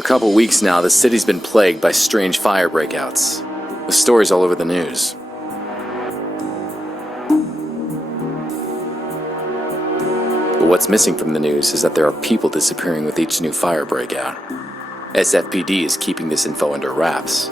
For a couple weeks now, the city's been plagued by strange fire breakouts, with stories all over the news. But what's missing from the news is that there are people disappearing with each new fire breakout. SFPD is keeping this info under wraps.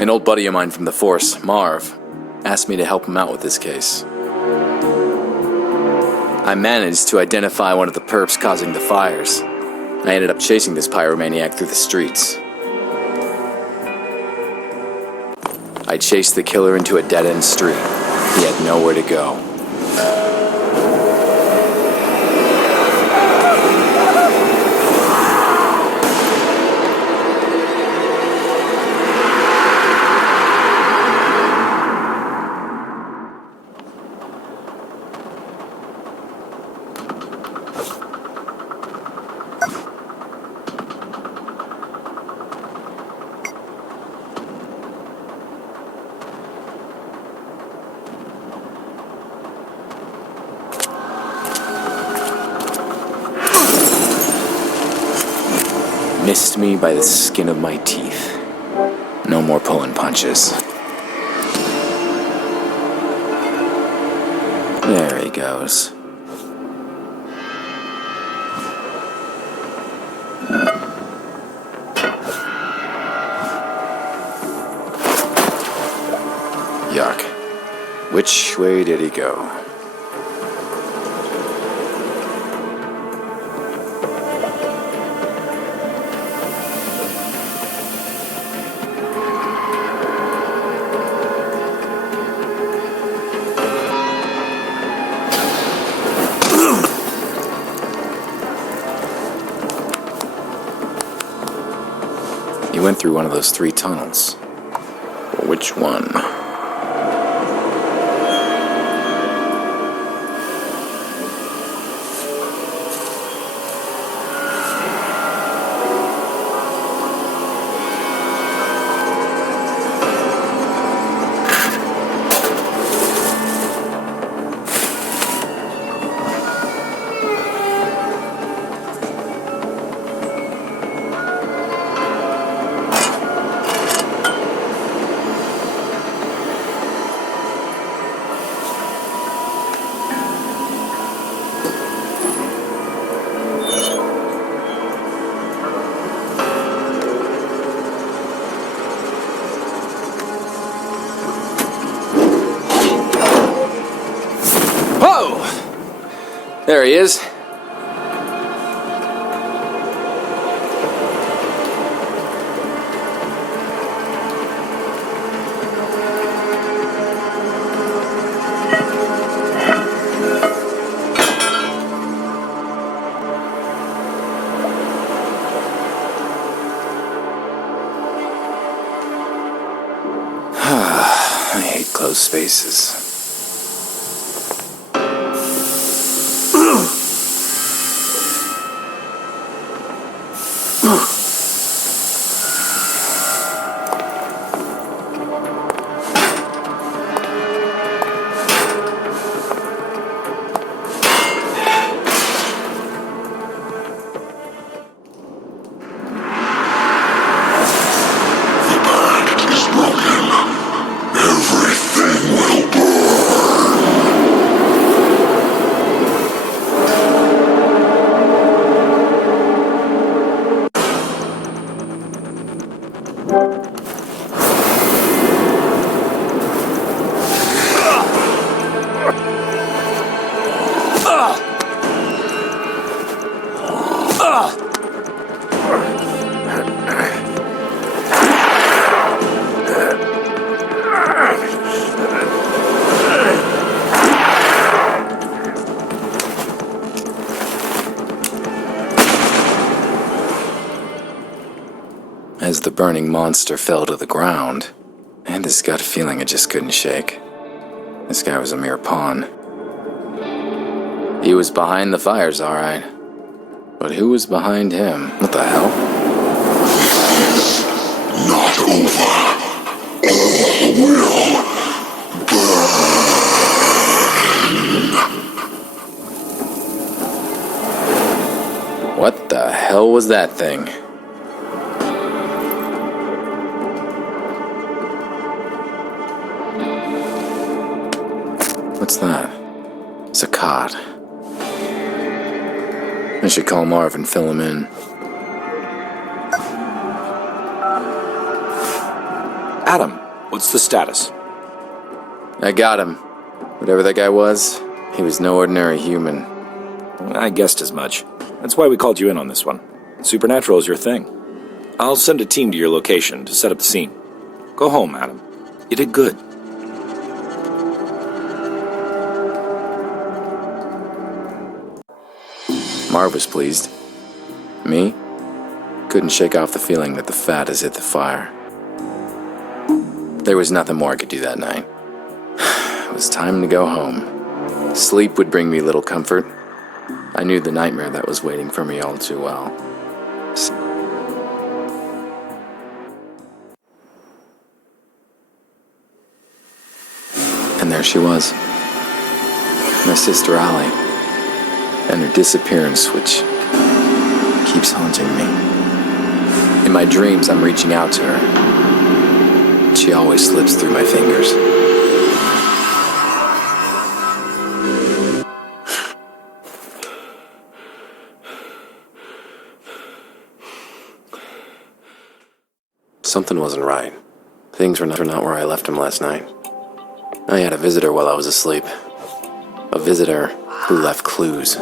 An old buddy of mine from the force, Marv, asked me to help him out with this case. I managed to identify one of the perps causing the fires. I ended up chasing this pyromaniac through the streets. I chased the killer into a dead-end street. He had nowhere to go. Missed me by the skin of my teeth. No more pulling punches. There he goes. Yuck. Which way did he go? He went through one of those 3 tunnels. Which one? There he is. I hate closed spaces. As the burning monster fell to the ground, I had this gut feeling I just couldn't shake. This guy was a mere pawn. He was behind the fires, all right. But who was behind him? What the hell? Not over. All will burn. What the hell was that thing? What's that? It's a cot. I should call Marv and fill him in. Adam, what's the status? I got him. Whatever that guy was, he was no ordinary human. I guessed as much. That's why we called you in on this one. Supernatural is your thing. I'll send a team to your location to set up the scene. Go home, Adam. You did good. Marv was pleased. Me? Couldn't shake off the feeling that the fat has hit the fire. There was nothing more I could do that night. It was time to go home. Sleep would bring me little comfort. I knew the nightmare that was waiting for me all too well. And there she was. My sister Allie. And her disappearance, which keeps haunting me. In my dreams, I'm reaching out to her. She always slips through my fingers. Something wasn't right. Things were not where I left them last night. I had a visitor while I was asleep. A visitor who left clues.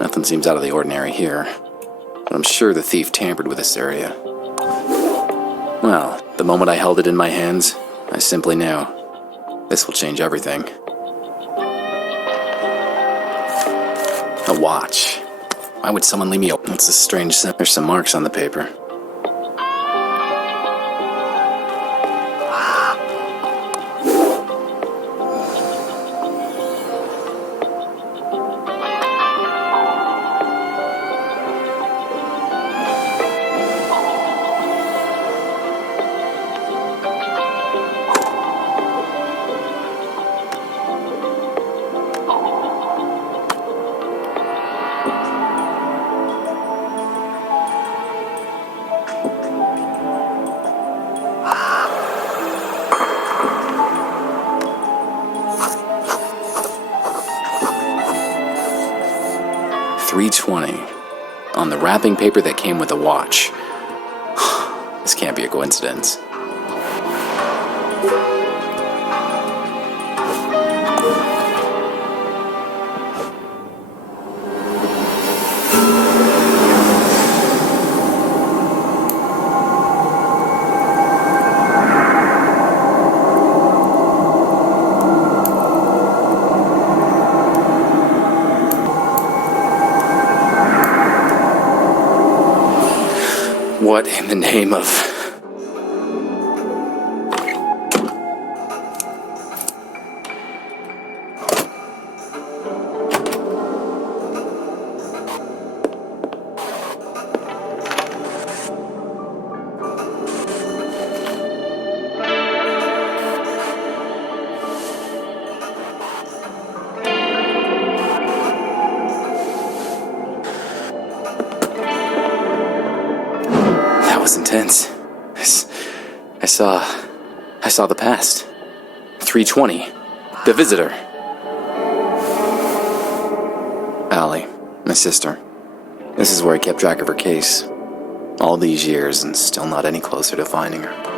Nothing seems out of the ordinary here, but I'm sure the thief tampered with this area. Well, the moment I held it in my hands, I simply knew. This will change everything. A watch. Why would someone leave me open? What's this strange scent? There's some marks on the paper. $3.20 on the wrapping paper that came with the watch. This can't be a coincidence. What in the name of... was intense. I saw the past. 320. The visitor. Allie, my sister. This is where I kept track of her case. All these years and still not any closer to finding her.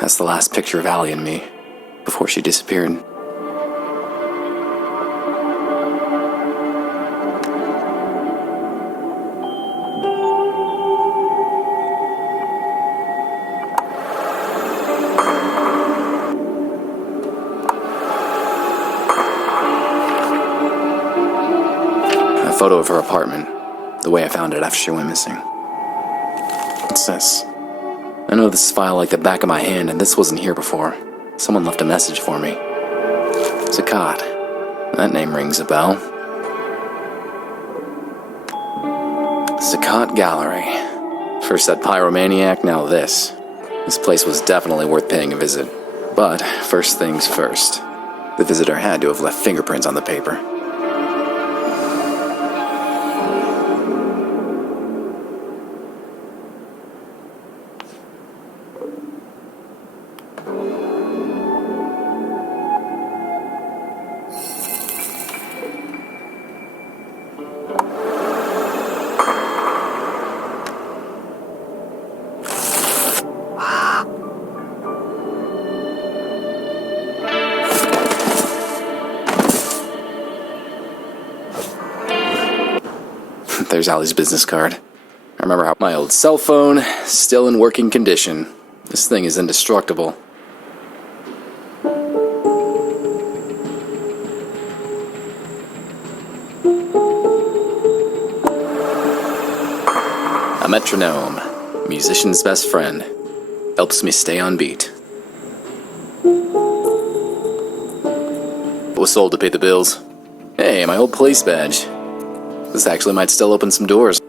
That's the last picture of Allie and me, before she disappeared. A photo of her apartment, the way I found it after she went missing. What's this? I know this file like the back of my hand, and this wasn't here before. Someone left a message for me. Zakat. That name rings a bell. Zakat Gallery. First that pyromaniac, now this. This place was definitely worth paying a visit. But, first things first. The visitor had to have left fingerprints on the paper. There's Allie's business card. I remember how my old cell phone, still in working condition. This thing is indestructible. A metronome, musician's best friend, helps me stay on beat. It was sold to pay the bills. Hey, my old police badge. This actually might still open some doors.